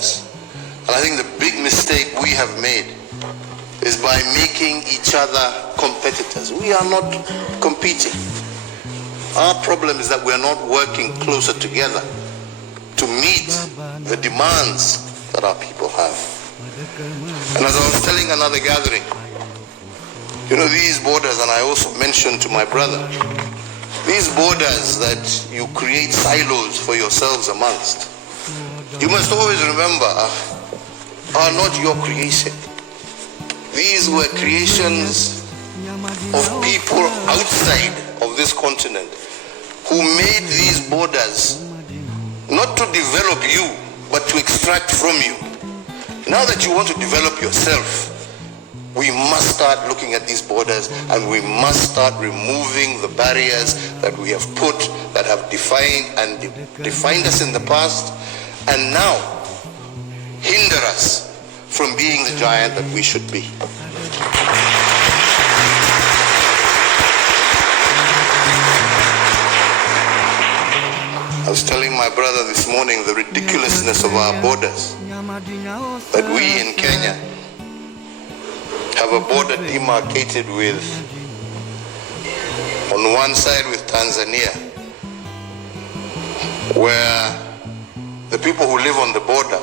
borders. And I think the big mistake we have made is by making each other competitors. We are not competing. Our problem is that we are not working closer together to meet the demands that our people have. And as I was telling another gathering, you know, these borders, and I also mentioned to my brother, these borders that you create silos for yourselves amongst, you must always remember, are not your creation. These were creations of people outside of this continent who made these borders not to develop you, but to extract from you. Now that you want to develop yourself, we must start looking at these borders, and we must start removing the barriers that we have put, that have defined us in the past, and now hinder us from being the giant that we should be. I was telling my brother this morning the ridiculousness of our borders, that we in Kenya have a border demarcated with, on one side with Tanzania, where the people who live on the border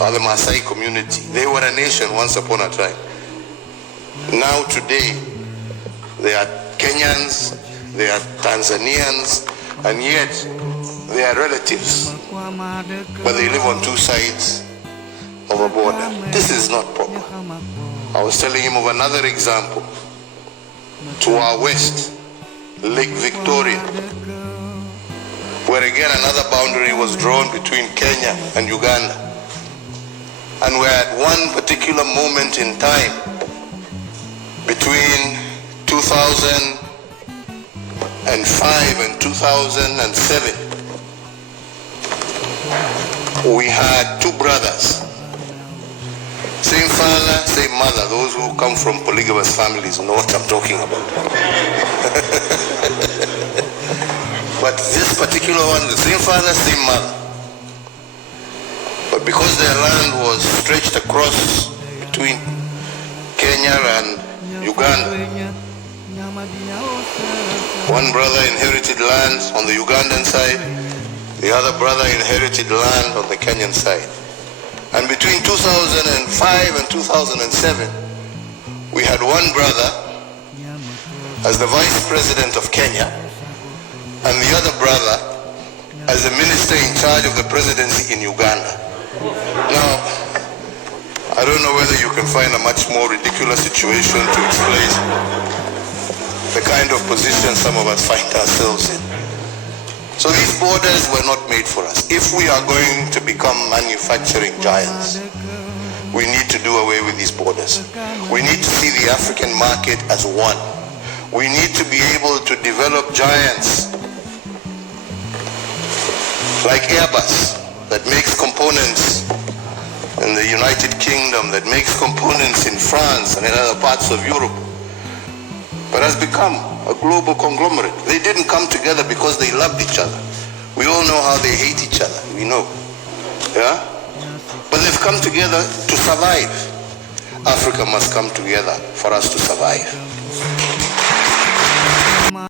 are the Maasai community. They were a nation once upon a time. Now today, they are Kenyans, they are Tanzanians, and yet they are relatives, but they live on two sides of a border. This is not proper. I was telling him of another example. To our west, Lake Victoria, where again another boundary was drawn between Kenya and Uganda. And we're at one particular moment in time, between 2005 and 2007, we had two brothers, same father, same mother. Those who come from polygamous families know what I'm talking about. But this particular one, the same father, same mother. But because their land was stretched across between Kenya and Uganda, one brother inherited land on the Ugandan side, the other brother inherited land on the Kenyan side. And between 2005 and 2007, we had one brother as the vice president of Kenya, and the other brother as the minister in charge of the presidency in Uganda. Now, I don't know whether you can find a much more ridiculous situation to explain the kind of position some of us find ourselves in. So these borders were not made for us. If we are going to become manufacturing giants, we need to do away with these borders. We need to see the African market as one. We need to be able to develop giants like Airbus, that makes components in the United Kingdom, that makes components in France and in other parts of Europe, but has become a global conglomerate. They didn't come together because they loved each other. We all know how they hate each other, we know. Yeah? But they've come together to survive. Africa must come together for us to survive.